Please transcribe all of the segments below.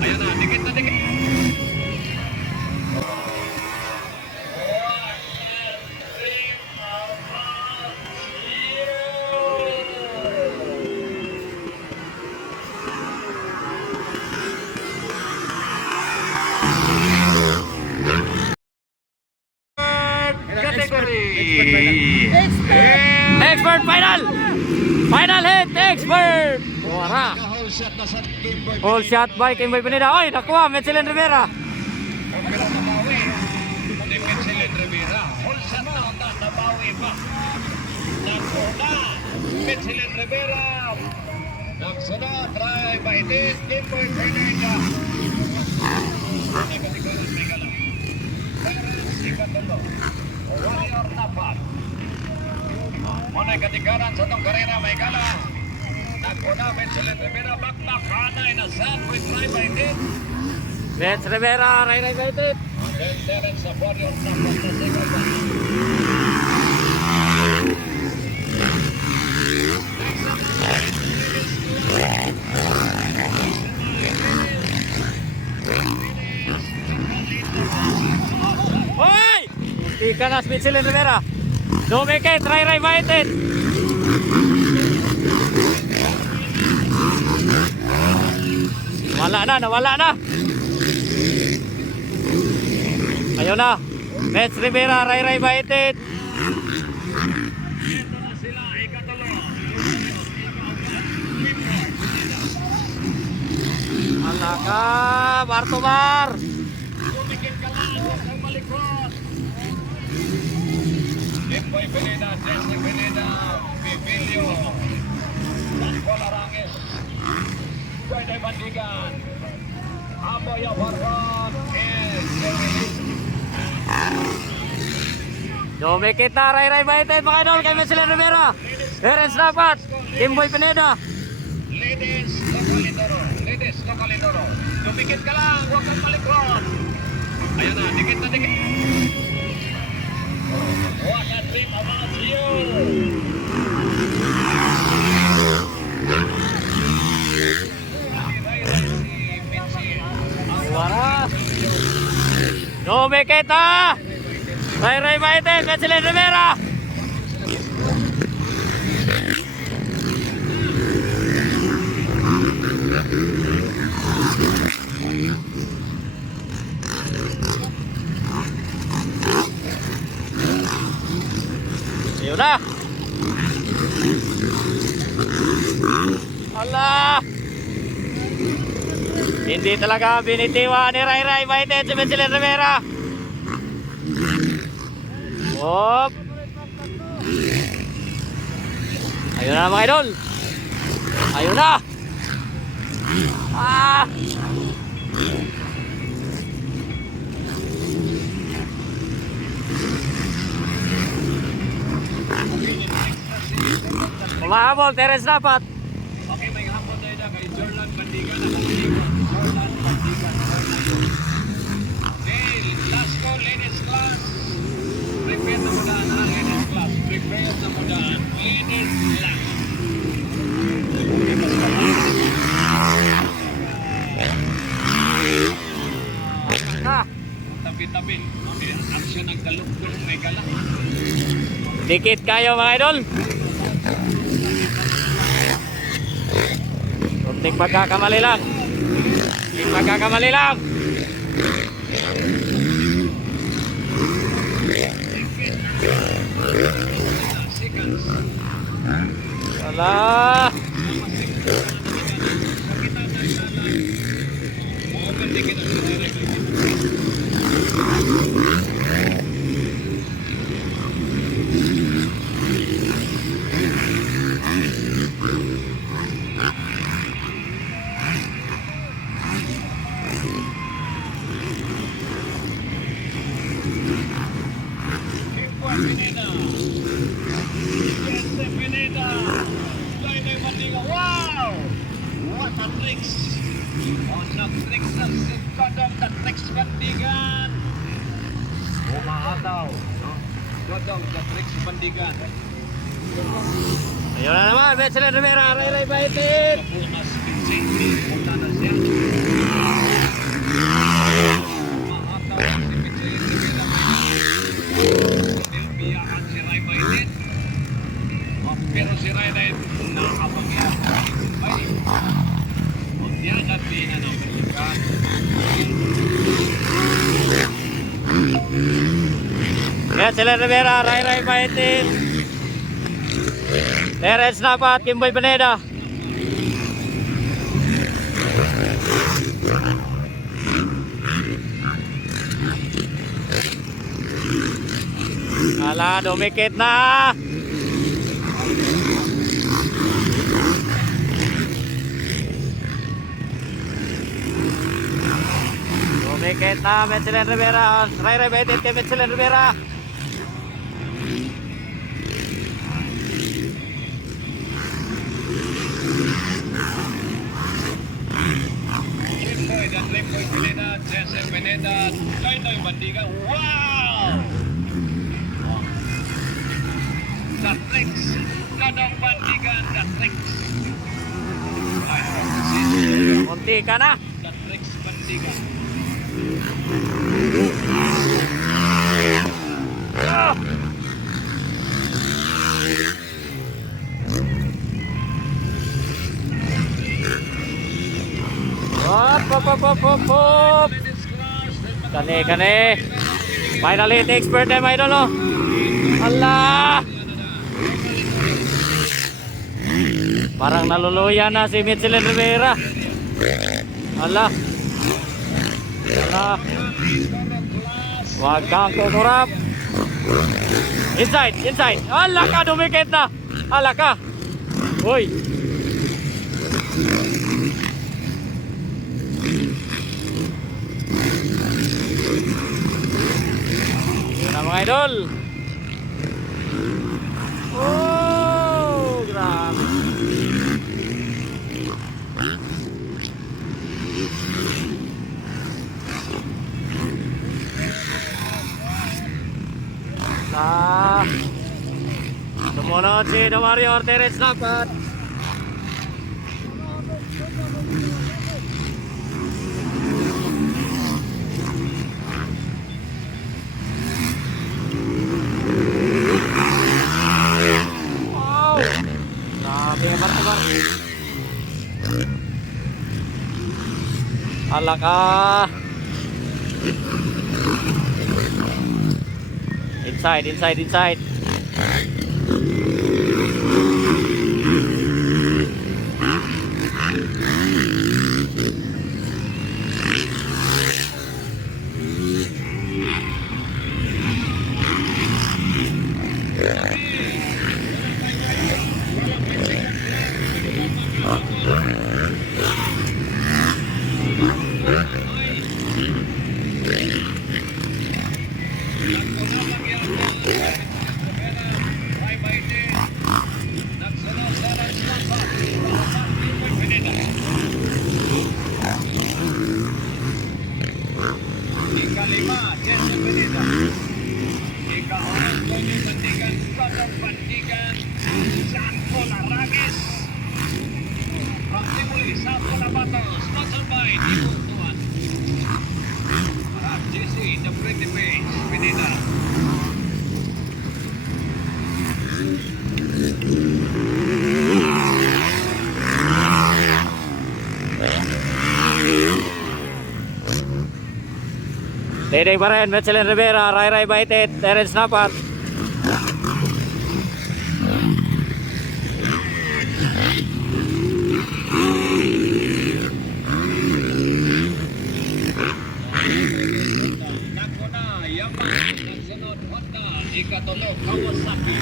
Ayan na, dikit na dikit. Expert final! Final hit! Expert! Wara! All shot by Kimboy Pineda. Oy, nakuha! Metzelin Rivera! Metzelin Rivera. All shot na nabawi pa. Nakuha! Metzelin Rivera. Nagsunod, try by this Kimboy Pineda. Warrior Napat. Muna katikaran sa itong karera may gala. Naguna Metzelin Rivera. Bakbak hanay na set with try by this. Mets Rivera, Ray United. Then sa Warrior Napat na second one. Hoy! Ika na Metzelin Rivera. Domeke, try Ray United. Wala na, nawala na. Ayaw na. Mets Rivera, Ray United. Ito na sila, ikatulo. Wala ka, Bartomar. Tumikit ka lang, huwag kang malikot. Limboy Pineda, Jesse Pineda, Bibilio, Pascual Arangis, Pwede Bandigan, Aboy Abarron, and Jerry. Dumikit na, Ray United, mga idol, kay Metzelin Rivera. Terence Napat, Kimboy Pineda. Ladies, Localidoro. Ladies, Localidoro. Dumikit ka lang, huwag kang malikot. Ayan na, dikit na dikit. What a dream about you. Wara. Dumikit na. Ray United, Metzelin Rivera. Ayun na. Allah. Hindi talaga binitiwa ni Ray United si Metzelin Rivera. Hop. Ayun na mga idol. Ayun na. Ah. Umahabol, Terence Napat. Okay, may hapon tayo na kay Jordan Bandigan. Jordan Bandigan. Okay, last call, ladies class. Prepare na mo daan ha, ladies class. Prepare na mo daan. Ladies class. Ah. Tabi-tabi. Action ang galong-galong may gala. Dikit kayo mga idol. Kunting pagkakamali lang. Kunting pagkakamali lang. Seconds. Wala. Wow! What a tricks! On the tricks ng Godong, the tricks Bandigan. Umaataw, no? Godong, the tricks Bandigan. Ayun na naman, Metzelin Rivera, Ray United. Kapunas, Vincente, punta na siya. Yan at pina ng Pelican. Metzel Rivera, Ray Ray Baitin. Terence Napat, Kimboy Pineda. Ala, dumikit na. Dumikit na, Metzel Rivera. Ray Ray Baitin kay Metzel Rivera. Limboy dan Limboy Pineda, Jesse Pineda, Toy Bandigan. Wow! The tricks. Gadong Bandigan, the tricks. Munti ka na. The tricks Bandigan. Hop. Kani. Final hit expert time idol oh. Allah. Parang naluluya na si Metzel Rivera. Allah. Wag kang kukurap. Inside. Allah ka, dumikit na. Allah ka. Uy. Yun na mga idol. Oh, grabe. Sumunod si The Warrior, Terence Napat. Wow, grabe, bar. Alaka. Inside. Ikalima, Jesse Pineda. Ika-6, Toy Bandigan, Gadong Bandigan, Santo Laragis. Proximally, Santo Labato, sponsored by Dipuntuan. Para Jesse, the pretty face, Pineda. Leading pa rin, Metzel Rivera, Ray Ray Baitit, Terence Napat. Nakuna, Yamaha, nagsunod, Honda, ikatulo, Kawasaki.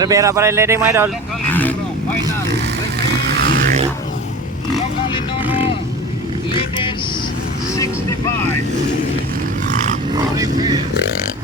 Rivera pa rin leading mga idol. Local Indoro, final. Local Indoro, leaders 65. Repair.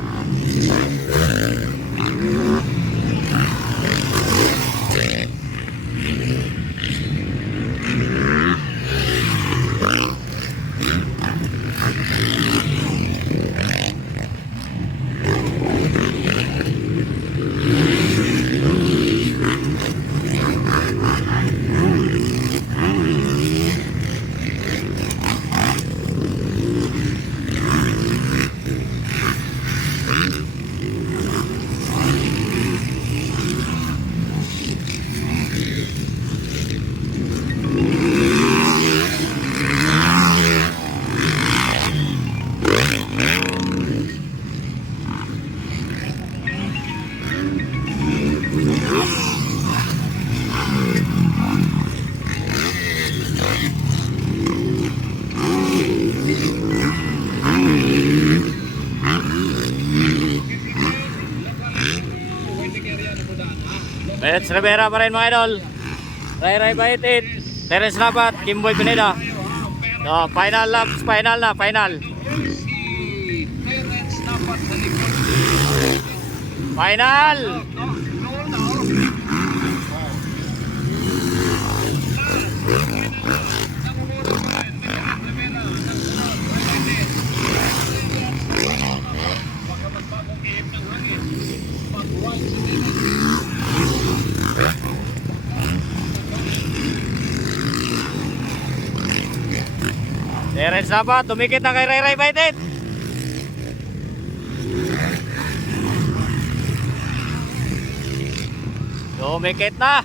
Mets Rivera pa rin mga idol. Ray Baitit, Terence Nabat, Kimboy Pineda. So, final laps, final na, final. Si Terence dapat sa likod. Final! Terence Nabat, tumikit na kay Ray Baitit. Tumikit na.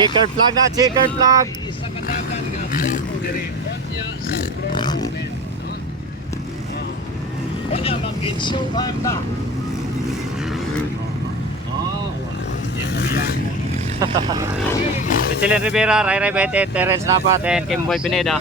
Checkered flag na, checkered flag. Isa kadagan nga po diri konya sa pro movement, no? Konya mag-insure time na. Michelin Rivera, Ray Baitit, Terence Nabat, and Kimboy Pineda.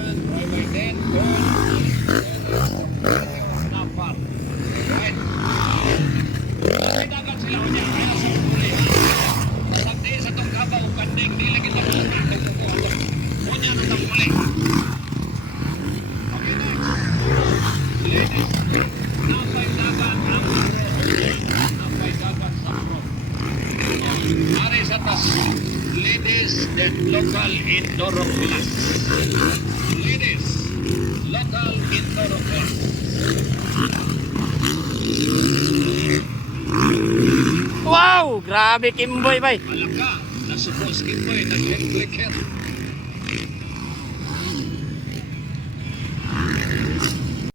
Ladies and local Indoro class. Ladies, local Indoro class. Wow! Grabe Kimboy bay. Malaka, nasupos Kimboy, nag-clicker.